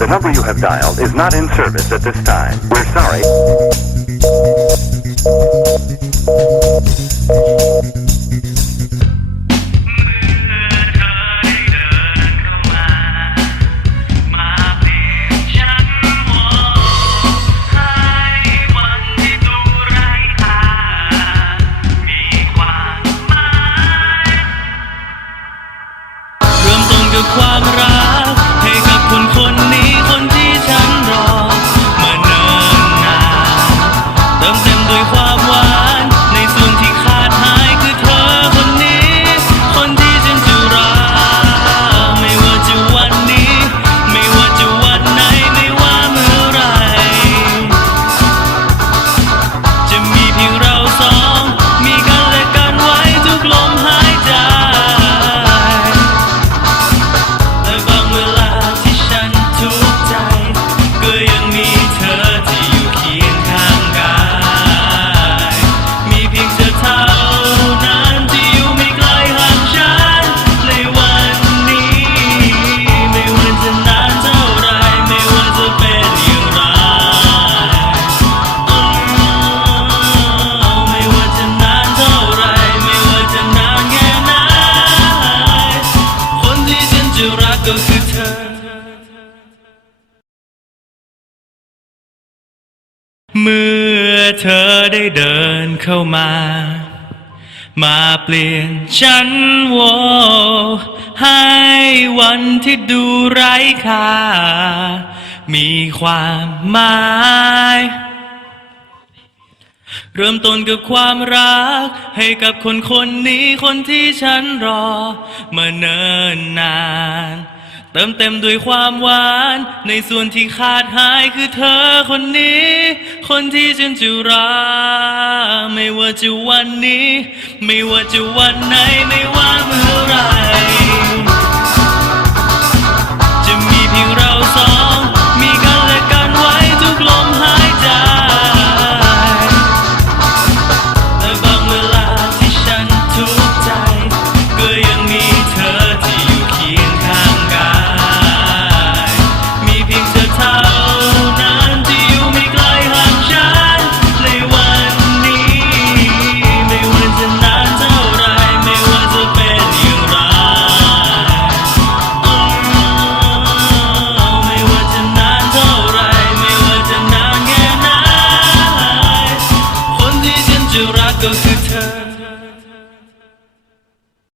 The number you have dialed is not in service at this time. We're sorry. เมื่อเธอได้เดินเข้ามา มาเปลี่ยนฉันวให้วันที่ดูไร้ค่า มีความหมายเริ่มต้นกับความรัก ให้กับคนคนนี้คนที่ฉันรอมาเนิ่นนาน เติมเต็มด้วยความหวาน ในส่วนที่ขาดหายคือเธอคนนี้ คนที่ฉันจะรักไม่ว่าจะวันนี้ ไม่ว่าจะวันไหน ไม่ว่าเมื่อไร